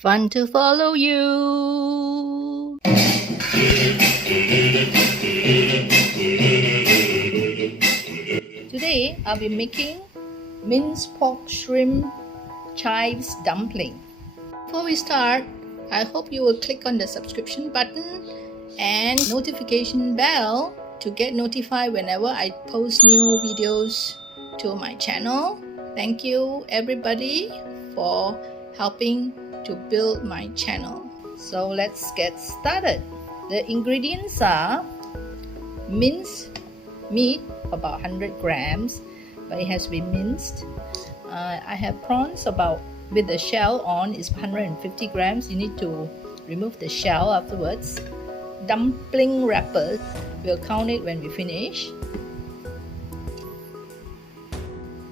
Fun to follow you. Today I'll be making minced pork shrimp chives dumpling. Before we start, I hope you will click on the subscription button and notification bell to get notified whenever I post new videos to my channel. Thank you everybody for helping to build my channel. So let's get started. The ingredients are minced meat, about 100 grams, but it has been minced. I have prawns about with the shell on is 150 grams. You need to remove the shell afterwards. Dumpling wrapper, we'll count it when we finish.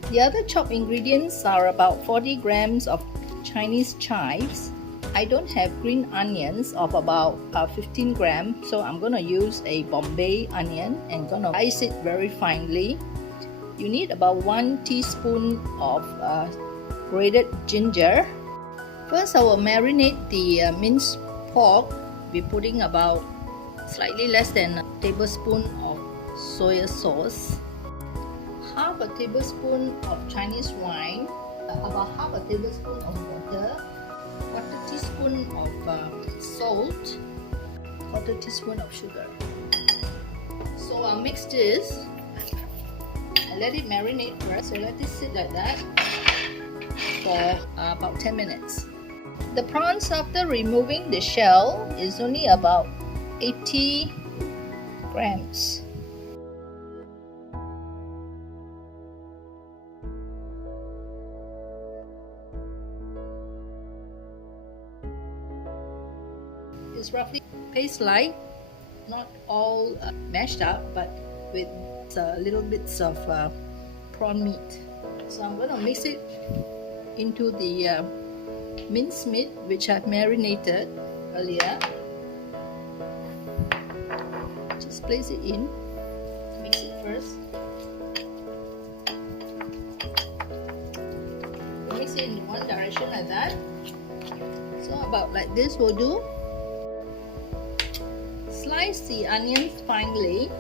The other chopped ingredients are about 40 grams of Chinese chives. I don't have green onions of about 15 grams, so I'm gonna use a bombay onion and gonna dice it very finely. You need about 1 teaspoon of grated ginger. First, I will marinate the minced pork. We're putting about slightly less than a tablespoon of soy sauce, half a tablespoon of Chinese wine, about half a tablespoon of water, quarter teaspoon of salt, quarter teaspoon of sugar. So I'll mix this and let it marinate first. So let it sit like that for about 10 minutes. The prawns, after removing the shell, is only about 80 grams. It's roughly paste-like, not all mashed up, but with little bits of prawn meat. So I'm going to mix it into the minced meat which I've marinated earlier. Just place it in, mix it first. Mix it in one direction like that. So about like this will do. Slice the onions finely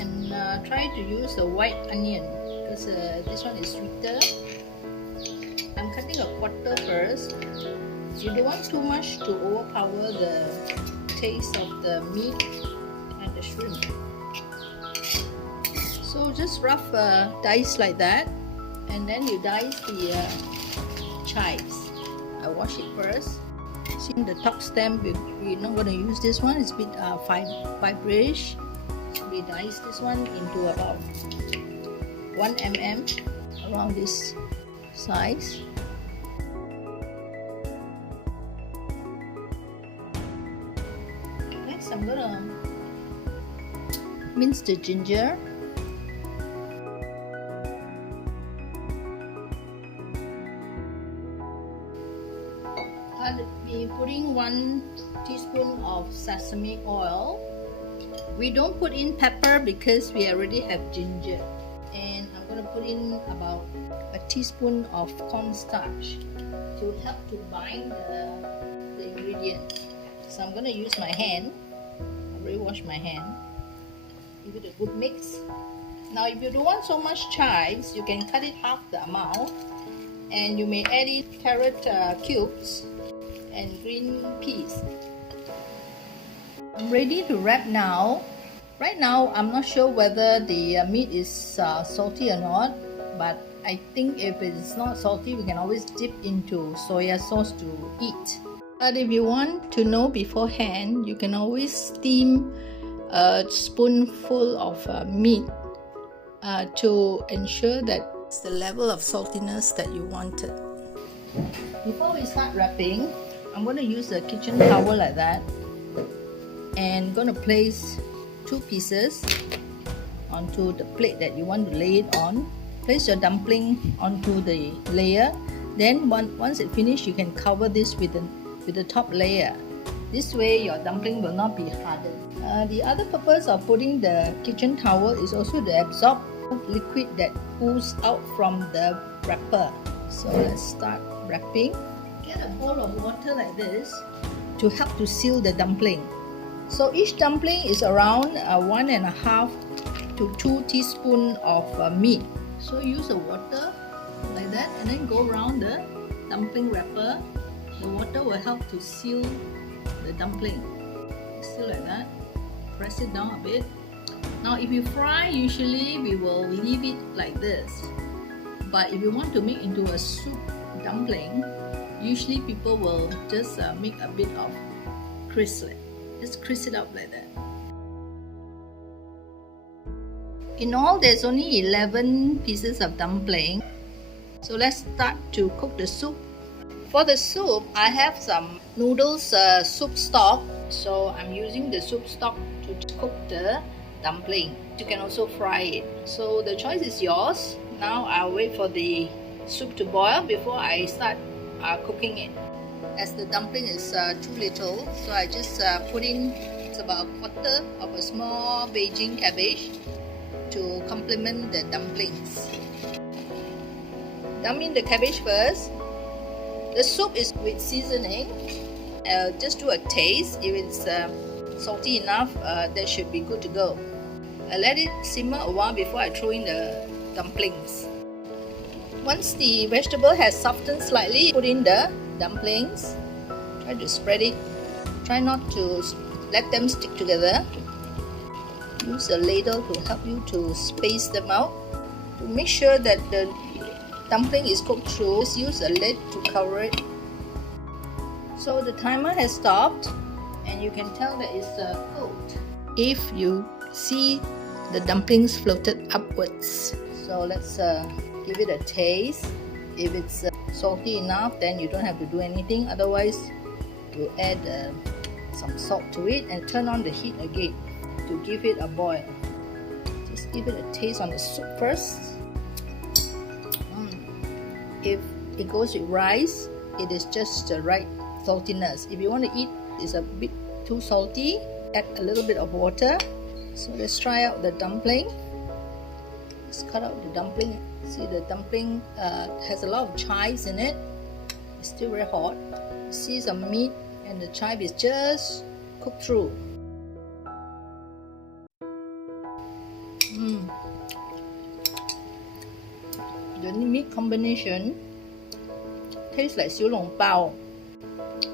and try to use the white onion because this one is sweeter. I'm cutting a quarter first. You don't want too much to overpower the taste of the meat and the shrimp. So just rough dice like that, and then you dice the chives. I wash it first. See the top stem, we're not going to use this one. It's a bit fibrous. So we dice this one into about 1 mm, around this size. Next, I'm gonna mince the ginger. I'll be putting 1 teaspoon of sesame oil. We don't put in pepper because we already have ginger. And I'm going to put in about a teaspoon of cornstarch to help to bind the ingredient. So I'm going to use my hand. I already washed my hand. Give it a good mix. Now if you don't want so much chives, you can cut it half the amount, and you may add in carrot cubes and green peas. I'm ready to wrap now. Right now I'm not sure whether the meat is salty or not, but I think if it's not salty, we can always dip into soy sauce to eat. But if you want to know beforehand, you can always steam a spoonful of meat to ensure that it's the level of saltiness that you wanted. Before we start wrapping, I'm going to use a kitchen towel like that and going to place 2 pieces onto the plate that you want to lay it on. Place your dumpling onto the layer. Then once it finishes, you can cover this with the top layer. This way your dumpling will not be hardened. The other purpose of putting the kitchen towel is also to absorb liquid that pools out from the wrapper. So let's start wrapping. Get a bowl of water like this to help to seal the dumpling. So each dumpling is around 1.5 to 2 teaspoons of meat. So use the water like that and then go around the dumpling wrapper. The water will help to seal the dumpling. Still like that. Press it down a bit. Now if you fry, usually we will leave it like this. But if you want to make into a soup dumpling, usually people will just make a bit of crisp. Just crisp it up like that. In all, there's only 11 pieces of dumpling. So let's start to cook the soup. For the soup, I have some noodles soup stock. So I'm using the soup stock to cook the dumpling. You can also fry it. So the choice is yours. Now I'll wait for the soup to boil before I start cooking it. As the dumpling is too little, so I just put in about 1/4 of a small Beijing cabbage to complement the dumplings. Dump in the cabbage first. The soup is with seasoning. Just do a taste. If it's salty enough, that should be good to go. Let it simmer a while before I throw in the dumplings. Once the vegetable has softened slightly, put in the dumplings. Try to spread it. Try not to let them stick together. Use a ladle to help you to space them out. To make sure that the dumpling is cooked through, just use a lid to cover it. So the timer has stopped and you can tell that it's cooked if you see the dumplings floated upwards. So let's give it a taste. If it's salty enough, then you don't have to do anything. Otherwise, you add some salt to it and turn on the heat again to give it a boil. Just give it a taste on the soup first. If it goes with rice, it is just the right saltiness. If you want to eat it's a bit too salty, add a little bit of water. So let's try out the dumpling. Let's cut out the dumpling. See, the dumpling has a lot of chives in it. It's still very hot. See some meat and the chive is just cooked through. The meat combination tastes like 小笼包.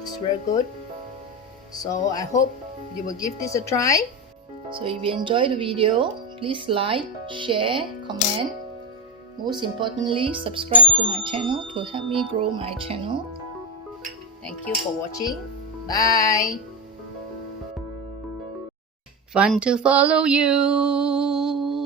It's very good. So I hope you will give this a try. So if you enjoyed the video, please like, share, comment. Most importantly, subscribe to my channel to help me grow my channel. Thank you for watching. Bye. Fun to follow you.